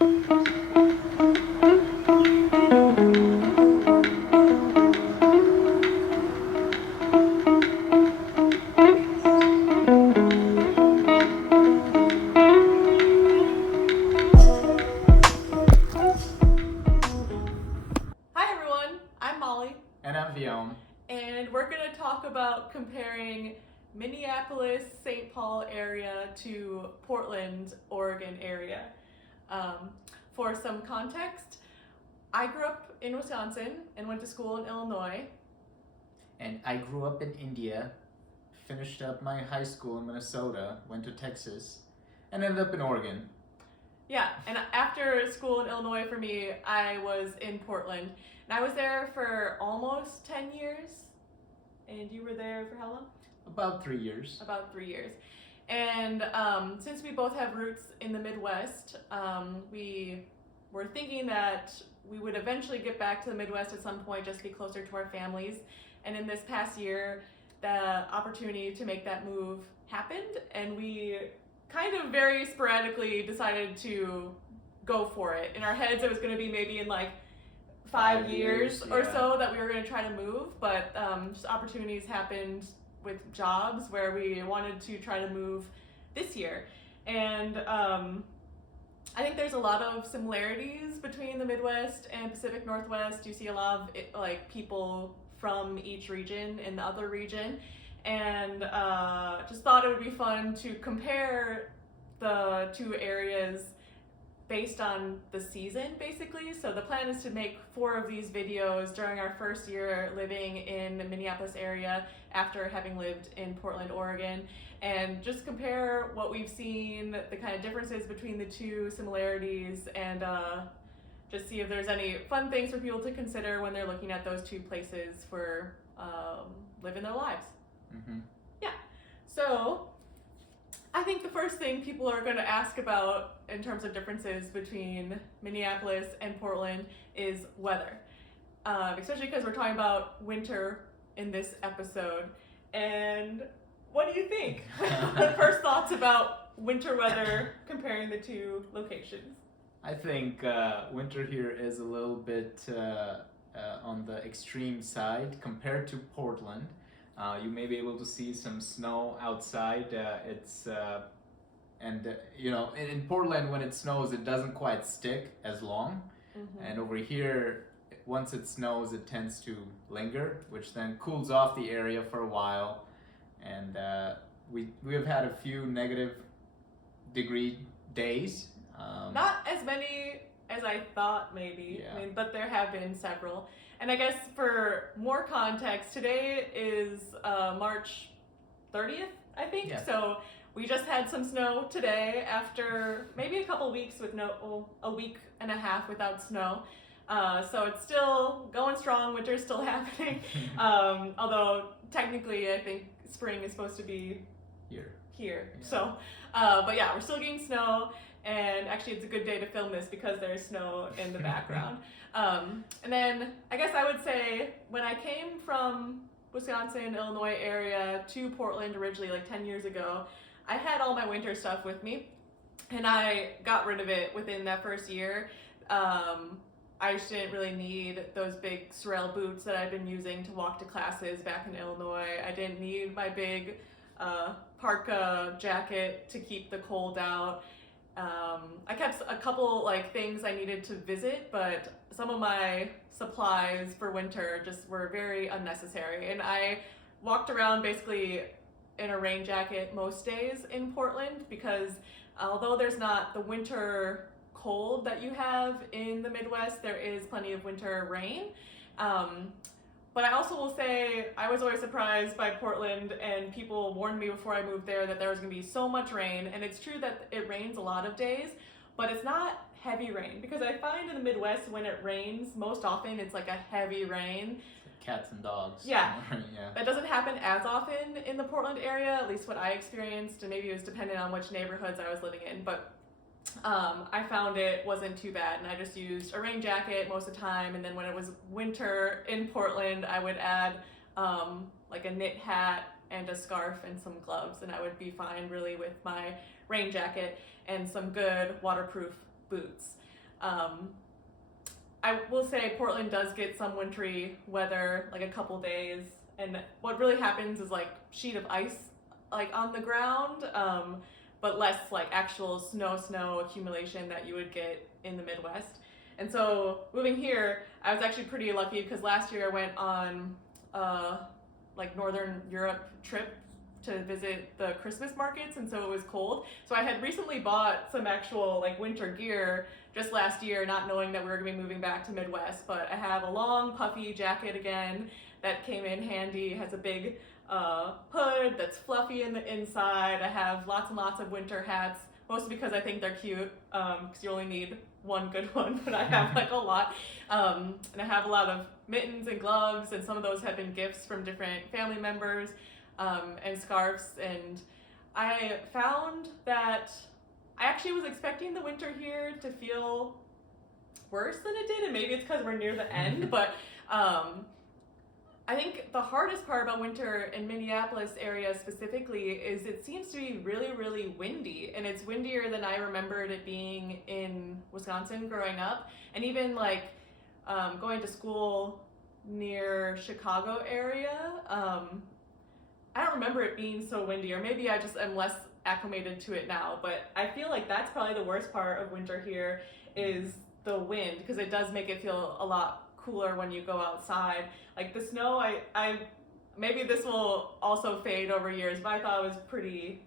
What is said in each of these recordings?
And I'm Vion. And we're going to talk about comparing Minneapolis, St. Paul area to Portland, Oregon area. For some context, I grew up in Wisconsin and went to school in Illinois. And I grew up in India, finished up my high school in Minnesota, went to Texas, and ended up in Oregon. Yeah, and after school in Illinois for me, I was in Portland. And I was there for almost 10 years. And you were there for how long? About 3 years. About 3 years. And since we both have roots in the Midwest, we were thinking that we would eventually get back to the Midwest at some point just to be closer to our families. And in this past year, the opportunity to make that move happened, and we kind of very sporadically decided to go for it. In our heads, it was going to be maybe in like 5 years or so that we were going to try to move, but just opportunities happened with jobs where we wanted to try to move this year. And I think there's a lot of similarities between the Midwest and Pacific Northwest. You see a lot of people from each region in the other region, and just thought it would be fun to compare the two areas based on the season, basically. So the plan is to make 4 of these videos during our first year living in the Minneapolis area after having lived in Portland, Oregon, and just compare what we've seen, the kind of differences between the two, similarities, and just see if there's any fun things for people to consider when they're looking at those two places for living their lives. Mm-hmm. Yeah. So I think the first thing people are going to ask about in terms of differences between Minneapolis and Portland is weather, especially because we're talking about winter in this episode. And what do you think? The first thoughts about winter weather comparing the two locations? I think winter here is a little bit on the extreme side compared to Portland. You may be able to see some snow outside. In Portland, when it snows, it doesn't quite stick as long. Mm-hmm. And over here, once it snows, it tends to linger, which then cools off the area for a while. And we have had a few negative degree days. Not as many as I thought, maybe. Yeah. I mean, but there have been several. And I guess for more context, today is March 30th, I think. Yeah. So we just had some snow today after maybe a couple weeks with a week and a half without snow. So it's still going strong. Winter's still happening. Although technically, I think spring is supposed to be here. Yeah. So, but yeah, we're still getting snow. And actually, it's a good day to film this because there's snow in the background. And then I guess I would say when I came from Wisconsin, Illinois area to Portland originally, like 10 years ago, I had all my winter stuff with me, and I got rid of it within that first year. I just didn't really need those big Sorel boots that I've been using to walk to classes back in Illinois. I didn't need my big parka jacket to keep the cold out. I kept a couple things I needed to visit, but some of my supplies for winter just were very unnecessary. And I walked around basically in a rain jacket most days in Portland because although there's not the winter cold that you have in the Midwest, there is plenty of winter rain. But I also will say I was always surprised by Portland, and people warned me before I moved there that there was going to be so much rain. And it's true that it rains a lot of days, but it's not heavy rain, because I find in the Midwest when it rains, most often it's like a heavy rain. Cats and dogs. Yeah. Yeah. That doesn't happen as often in the Portland area, at least what I experienced, and maybe it was dependent on which neighborhoods I was living in. But I found it wasn't too bad, and I just used a rain jacket most of the time, and then when it was winter in Portland, I would add like a knit hat and a scarf and some gloves, and I would be fine really with my rain jacket and some good waterproof boots. I will say Portland does get some wintry weather, like a couple days, and what really happens is like sheet of ice like on the ground, but less like actual snow accumulation that you would get in the Midwest. And so moving here, I was actually pretty lucky because last year I went on like Northern Europe trip to visit the Christmas markets, and so it was cold. So I had recently bought some actual like winter gear just last year, not knowing that we were gonna be moving back to Midwest. But I have a long puffy jacket again that came in handy. It has a big hood that's fluffy in the inside. I have lots and lots of winter hats, mostly because I think they're cute, because you only need one good one, but I have like a lot. And I have a lot of mittens and gloves, and some of those have been gifts from different family members, and scarves. And I found that I actually was expecting the winter here to feel worse than it did, and maybe it's because we're near the end, but I think the hardest part about winter in Minneapolis area specifically is it seems to be really, really windy, and it's windier than I remembered it being in Wisconsin growing up. And even like going to school near Chicago area, I don't remember it being so windy, or maybe I just am less acclimated to it now, but I feel like that's probably the worst part of winter here is the wind, because it does make it feel a lot cooler when you go outside. Like the snow, I maybe this will also fade over years, but I thought it was pretty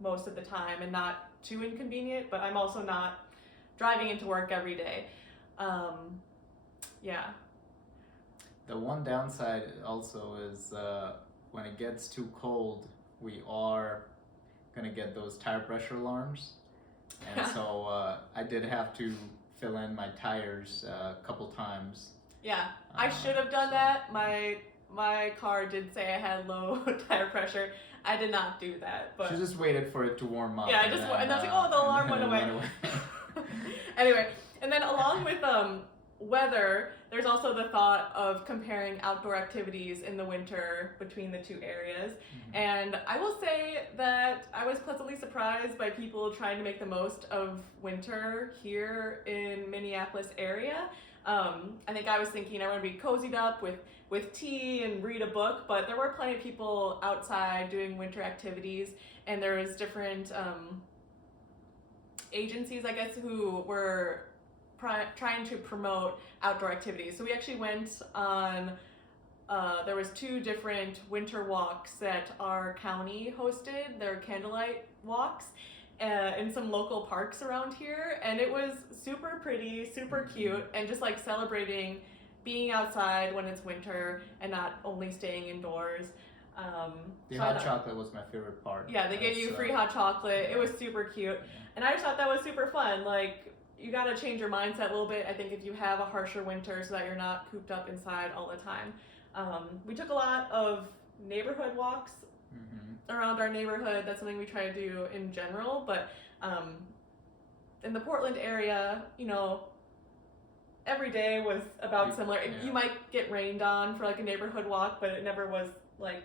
most of the time and not too inconvenient, but I'm also not driving into work every day. Yeah. The one downside also is when it gets too cold, we are gonna get those tire pressure alarms, and so I did have to fill in my tires a couple times. Yeah, I should have done that. My car did say I had low tire pressure. I did not do that, but she just waited for it to warm up. yeah, and I was like, oh, the alarm went away. Anyway, and then along with weather, there's also the thought of comparing outdoor activities in the winter between the two areas. Mm-hmm. And I will say that I was pleasantly surprised by people trying to make the most of winter here in Minneapolis area. I think I was thinking I want to be cozied up with tea and read a book, but there were plenty of people outside doing winter activities, and there was different agencies, I guess, who were trying to promote outdoor activities. So we actually went on, there was 2 different winter walks that our county hosted. They're candlelight walks in some local parks around here, and it was super pretty, super cute, and just like celebrating being outside when it's winter and not only staying indoors. The hot chocolate was my favorite part. Yeah, they gave you free hot chocolate. It was super cute, and I just thought that was super fun. Like, you gotta change your mindset a little bit, I think, if you have a harsher winter, so that you're not cooped up inside all the time. We took a lot of neighborhood walks around our neighborhood. That's something we try to do in general, but in the Portland area, you know, every day was about similar. Yeah. You might get rained on for like a neighborhood walk, but it never was like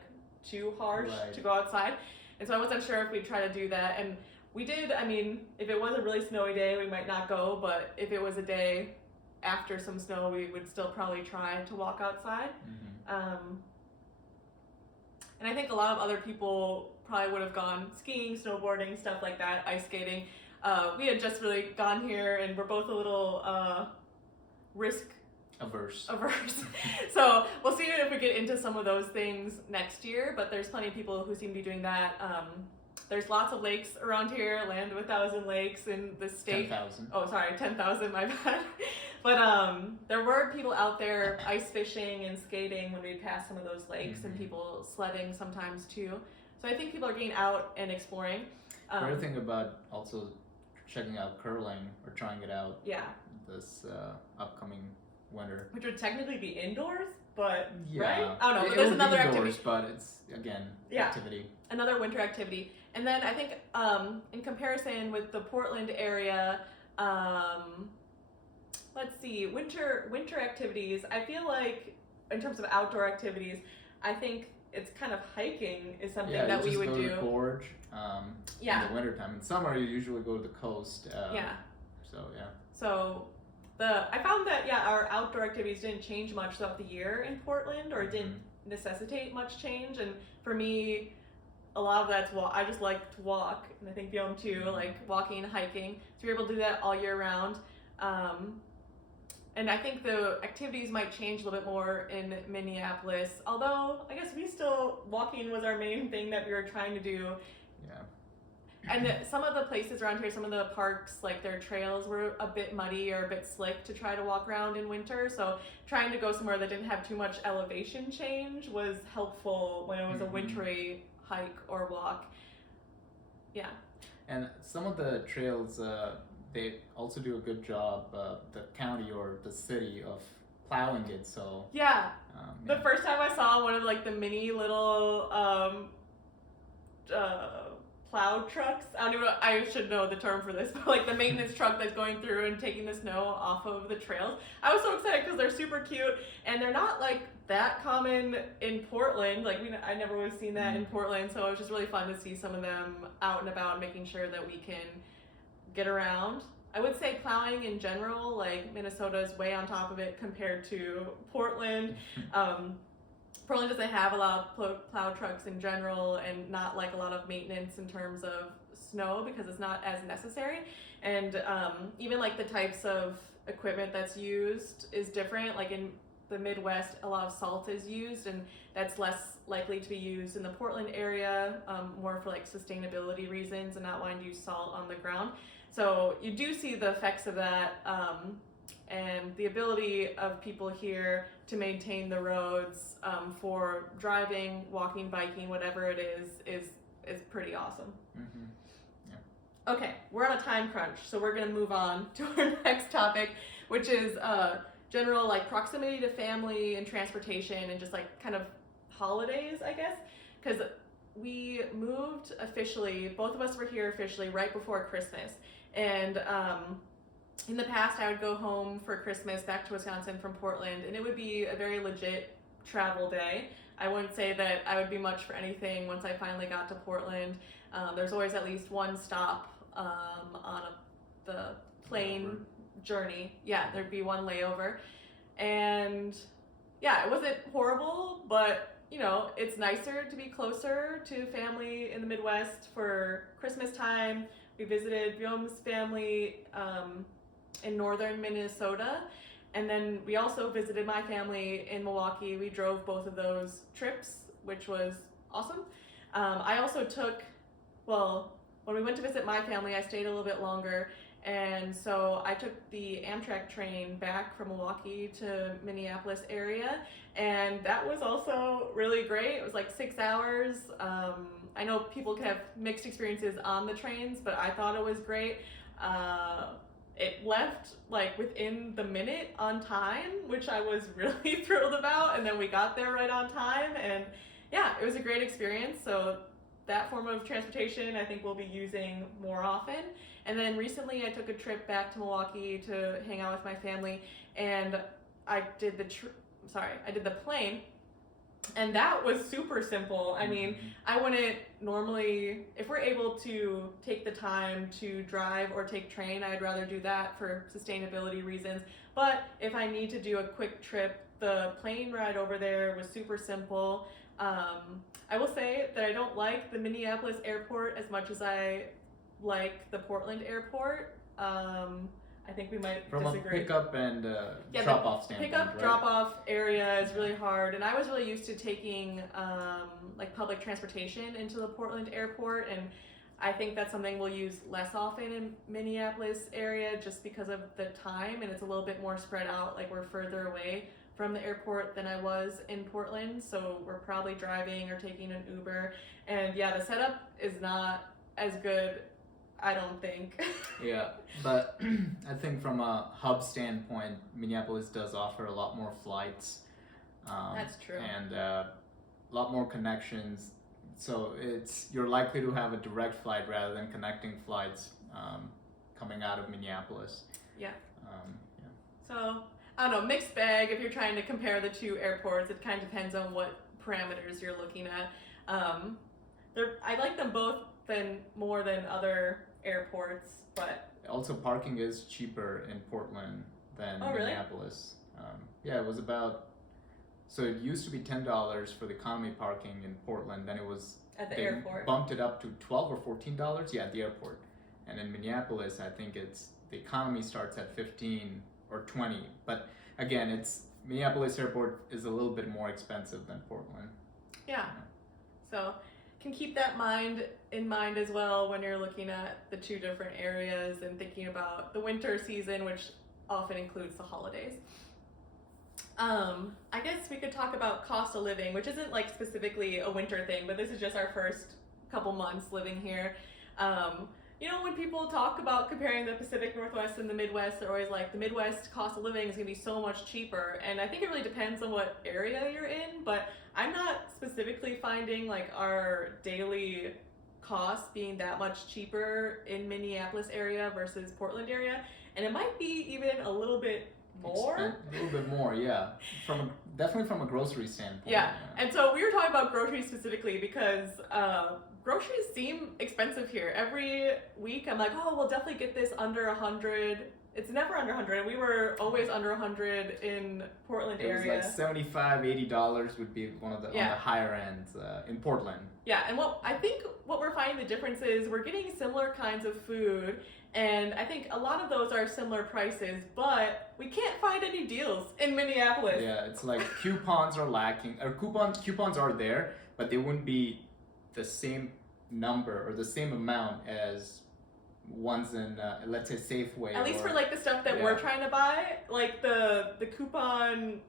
too harsh to go outside. And so I wasn't sure if we'd try to do that. And we did. I mean, if it was a really snowy day, we might not go, but if it was a day after some snow, we would still probably try to walk outside. And I think a lot of other people probably would have gone skiing, snowboarding, stuff like that, ice skating. We had just really gone here, and we're both a little risk averse. So we'll see if we get into some of those things next year, but there's plenty of people who seem to be doing that. There's lots of lakes around here, land of 1,000 lakes in the state. 10,000. Oh, sorry, 10,000, my bad. But there were people out there ice fishing and skating when we passed some of those lakes, and people sledding sometimes too. So I think people are getting out and exploring. What do you think about also checking out curling or trying it out? Yeah. This upcoming winter. Which would technically be indoors, but yeah. Right? I don't know, but there's another activity. But it's again activity. Another winter activity. And then I think in comparison with the Portland area, let's see, winter activities, I feel like in terms of outdoor activities, I think it's kind of hiking is something that we would do. To Gorge in the wintertime. In summer, you usually go to the coast. So yeah. So I found that our outdoor activities didn't change much throughout the year in Portland, or it didn't necessitate much change. And for me, a lot of that's I just like to walk, and I think Guillaume too, like walking and hiking. So we're able to do that all year round. And I think the activities might change a little bit more in Minneapolis, although I guess walking was our main thing that we were trying to do. Yeah. And some of the places around here, some of the parks, like their trails were a bit muddy or a bit slick to try to walk around in winter. So trying to go somewhere that didn't have too much elevation change was helpful when it was a wintry hike or walk. Yeah. And some of the trails, they also do a good job, the county or the city, of plowing it. So yeah. The first time I saw one of like the mini little plow trucks, I should know the term for this, but like the maintenance truck that's going through and taking the snow off of the trails. I was so excited because they're super cute, and they're not like that common in Portland. Like I never would have seen that in Portland, so it was just really fun to see some of them out and about, making sure that we can get around. I would say plowing in general, like Minnesota is way on top of it compared to Portland. Portland doesn't have a lot of plow trucks in general, and not like a lot of maintenance in terms of snow because it's not as necessary. And even like the types of equipment that's used is different. Like in the Midwest, a lot of salt is used, and that's less likely to be used in the Portland area, more for like sustainability reasons and not wanting to use salt on the ground. So you do see the effects of that, and the ability of people here to maintain the roads for driving, walking, biking, whatever it is pretty awesome. Yeah. Okay, we're on a time crunch, so we're gonna move on to our next topic, which is general like proximity to family and transportation, and just like kind of holidays, I guess, because we moved officially. Both of us were here officially right before Christmas, and in the past, I would go home for Christmas back to Wisconsin from Portland, and it would be a very legit travel day. I wouldn't say that I would be much for anything once I finally got to Portland. There's always at least one stop on the plane journey. Yeah, there'd be one layover. And yeah, it wasn't horrible, but you know, it's nicer to be closer to family in the Midwest for Christmas time. We visited Guillaume's family in northern Minnesota, and then we also visited my family in Milwaukee. We drove both of those trips, which was awesome. I also when we went to visit my family, I stayed a little bit longer, and so I took the Amtrak train back from Milwaukee to Minneapolis area, and that was also really great. It was like 6 hours. I know people can have mixed experiences on the trains, but I thought it was great. It left like within the minute on time, which I was really thrilled about, and then we got there right on time, and yeah, it was a great experience. So that form of transportation I think we'll be using more often. And then recently I took a trip back to Milwaukee to hang out with my family, and I did the plane, and that was super simple. I mean, I wouldn't normally, if we're able to take the time to drive or take train, I'd rather do that for sustainability reasons. But if I need to do a quick trip, the plane ride over there was super simple. I will say that I don't like the Minneapolis airport as much as I like the Portland airport. I think we might from disagree. From a pickup and drop-off standpoint, pickup, right? drop-off area is really hard, and I was really used to taking like public transportation into the Portland airport, and I think that's something we'll use less often in Minneapolis area just because of the time, and it's a little bit more spread out. Like we're further away from the airport than I was in Portland, so we're probably driving or taking an Uber, and yeah, the setup is not as good, I don't think. Yeah, but I think from a hub standpoint, Minneapolis does offer a lot more flights. That's true. And a lot more connections. So you're likely to have a direct flight rather than connecting flights coming out of Minneapolis. Yeah. So, I don't know, mixed bag if you're trying to compare the two airports. It kind of depends on what parameters you're looking at. I like them both more than other airports, but Also, parking is cheaper in Portland than Oh, really? Minneapolis. Yeah, it was about. So it used to be $10 for the economy parking in Portland. Then it was At the they airport. bumped it up to $12 or $14. Yeah, at the airport. And in Minneapolis, I think it's the economy starts at 15 or 20. But again, it's Minneapolis airport is a little bit more expensive than Portland. Yeah. So can keep that in mind as well when you're looking at the two different areas and thinking about the winter season, which often includes the holidays. I guess we could talk about cost of living, which isn't like specifically a winter thing, but this is just our first couple months living here. When people talk about comparing the Pacific Northwest and the Midwest, they're always like, the Midwest cost of living is going to be so much cheaper. And I think it really depends on what area you're in, but I'm not specifically finding like our daily costs being that much cheaper in Minneapolis area versus Portland area. And it might be even a little bit more. A little bit more, yeah. Definitely from a grocery standpoint. Yeah. And so we were talking about groceries specifically because groceries seem expensive here. Every week I'm like, oh, we'll definitely get this under 100. It's never under 100. We were always under 100 in Portland area. It was like $75, $80 would be one of the on the higher ends in Portland. Yeah, and what we're finding the difference is we're getting similar kinds of food, and I think a lot of those are similar prices, but we can't find any deals in Minneapolis. Yeah, it's like coupons are lacking, or coupons are there, but they wouldn't be the same number or the same amount as ones in let's say Safeway. At least for like the stuff that we're trying to buy, like the coupon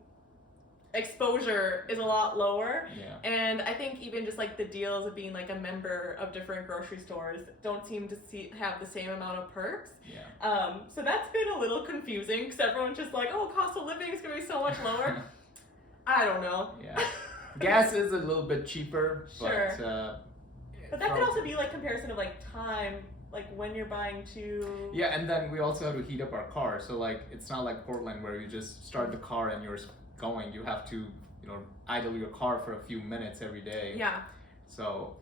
exposure is a lot lower. Yeah. And I think even just like the deals of being like a member of different grocery stores don't seem to have the same amount of perks. Yeah. So that's been a little confusing because everyone's just like, oh, cost of living is going to be so much lower. I don't know. Yeah. Gas is a little bit cheaper, Sure. But that could also be like comparison of like time, like when you're buying to. Yeah, and then we also have to heat up our car. So like it's not like Portland where you just start the car and you're going. You have to, idle your car for a few minutes every day. Yeah. So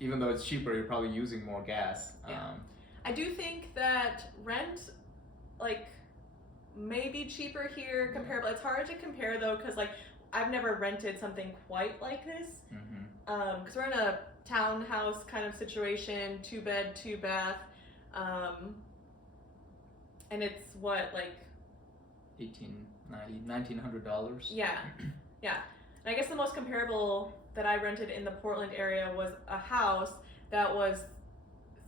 even though it's cheaper, you're probably using more gas. Yeah. I do think that rent, like, may be cheaper here comparable. It's hard to compare though, because like I've never rented something quite like this. Because we're in a townhouse kind of situation, 2-bed, 2-bath, and it's what, like $1,900. Yeah. And I guess the most comparable that I rented in the Portland area was a house that was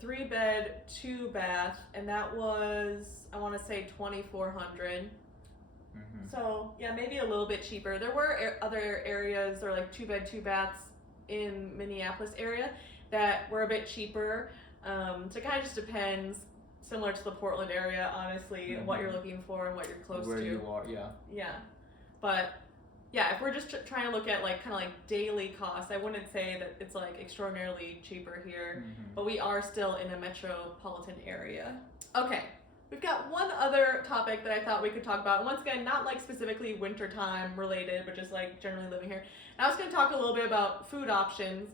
3-bed, 2-bath, and that was, I want to say, $2,400. So yeah, maybe a little bit cheaper. There were other areas, or like 2-bed, 2-baths in Minneapolis area that were a bit cheaper. So it kind of just depends, similar to the Portland area, honestly, what you're looking for and what you're close to. Where you are, yeah. Yeah. But yeah, if we're just trying to look at like kind of like daily costs, I wouldn't say that it's like extraordinarily cheaper here, but we are still in a metropolitan area. Okay. We've got one other topic that I thought we could talk about. And once again, not like specifically wintertime related, but just like generally living here. And I was going to talk a little bit about food options.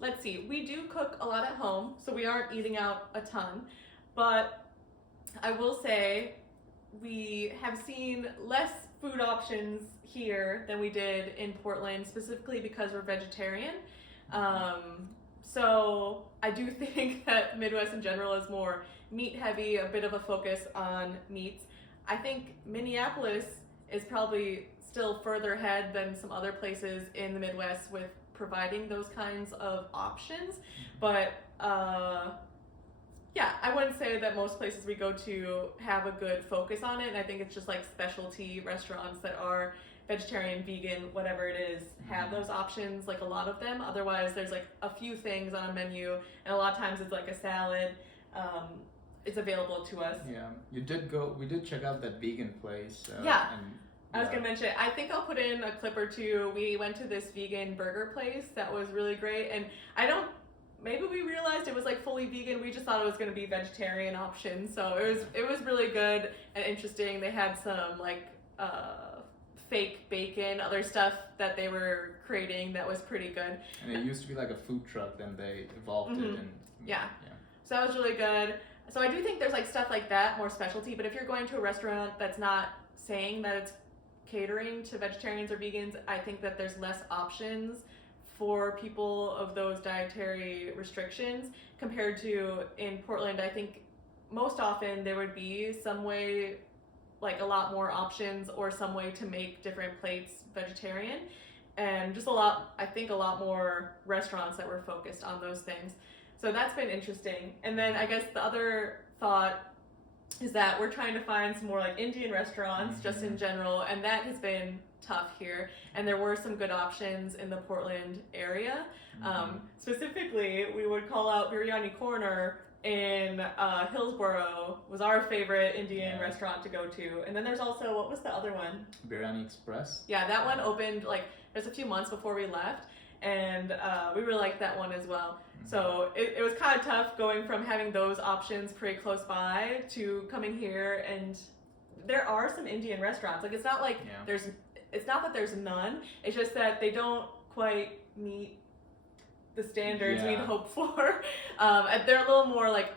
Let's see. We do cook a lot at home, so we aren't eating out a ton. But I will say we have seen less food options here than we did in Portland, specifically because we're vegetarian. So I do think that Midwest in general is more meat heavy, a bit of a focus on meats. I think Minneapolis is probably still further ahead than some other places in the Midwest with providing those kinds of options. But yeah, I wouldn't say that most places we go to have a good focus on it. And I think it's just like specialty restaurants that are vegetarian, vegan, whatever it is, have those options, like a lot of them. Otherwise, there's like a few things on a menu, and a lot of times it's like a salad. It's available to us. Yeah, we did check out that vegan place. Yeah. I was gonna mention, I think I'll put in a clip or two. We went to this vegan burger place that was really great, and maybe we realized it was like fully vegan. We just thought it was gonna be vegetarian options. So it was really good and interesting. They had some like fake bacon, other stuff that they were creating that was pretty good. And it used to be like a food truck, then they evolved it, and yeah. So that was really good. So I do think there's like stuff like that, more specialty. But if you're going to a restaurant that's not saying that it's catering to vegetarians or vegans, I think that there's less options for people of those dietary restrictions compared to in Portland. I think most often there would be some way, like a lot more options or some way to make different plates vegetarian, and just I think a lot more restaurants that were focused on those things. So that's been interesting. And then I guess the other thought is that we're trying to find some more like Indian restaurants just in general, and that has been tough here. And there were some good options in the Portland area. Specifically, we would call out Biryani Corner in Hillsboro was our favorite Indian restaurant to go to. And then there's also, what was the other one? Biryani Express. Yeah, that one opened like just a few months before we left, and we really liked that one as well. So it was kind of tough going from having those options pretty close by to coming here, and there are some Indian restaurants. Like it's not like it's not that there's none, it's just that they don't quite meet the standards we'd hope for. They're a little more like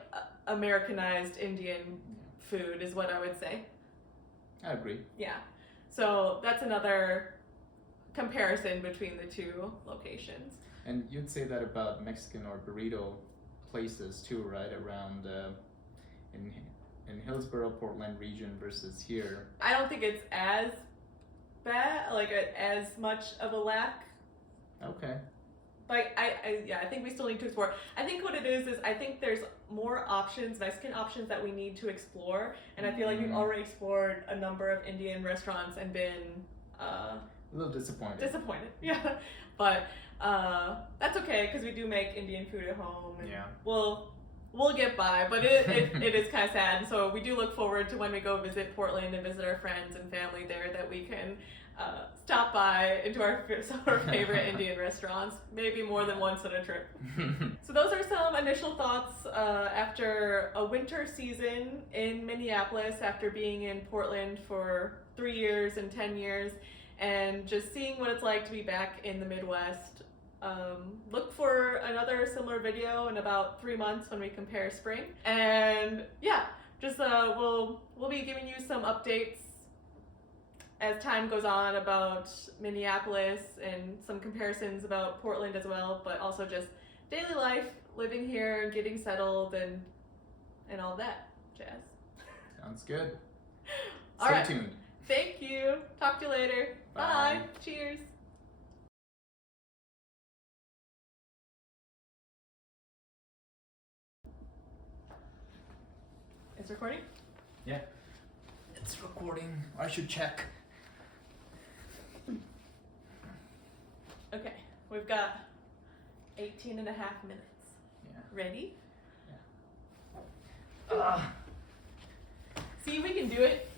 Americanized Indian food is what I would say. I agree. Yeah. So that's another comparison between the two locations. And you'd say that about Mexican or burrito places too, right? Around in Hillsboro, Portland region versus here. I don't think it's as bad, like as much of a lack. Okay. But I think we still need to explore. I think what it is I think there's more options, Mexican options that we need to explore. And I feel like we've already explored a number of Indian restaurants and been a little disappointed. Yeah. But that's okay because we do make Indian food at home. And we'll get by, but it is kind of sad. And so we do look forward to when we go visit Portland and visit our friends and family there that we can stop by into our favorite Indian restaurants, maybe more than once in a trip. So those are some initial thoughts after a winter season in Minneapolis, after being in Portland for 3 years and 10 years, and just seeing what it's like to be back in the Midwest. Look for another similar video in about 3 months when we compare spring. And yeah, just we'll be giving you some updates as time goes on about Minneapolis and some comparisons about Portland as well, but also just daily life, living here and getting settled and all that jazz. Sounds good. Stay tuned. Thank you. Talk to you later. Bye. Cheers. It's recording? Yeah. It's recording. I should check. Okay, we've got 18 and a half minutes. Yeah. Ready? Yeah. See if we can do it.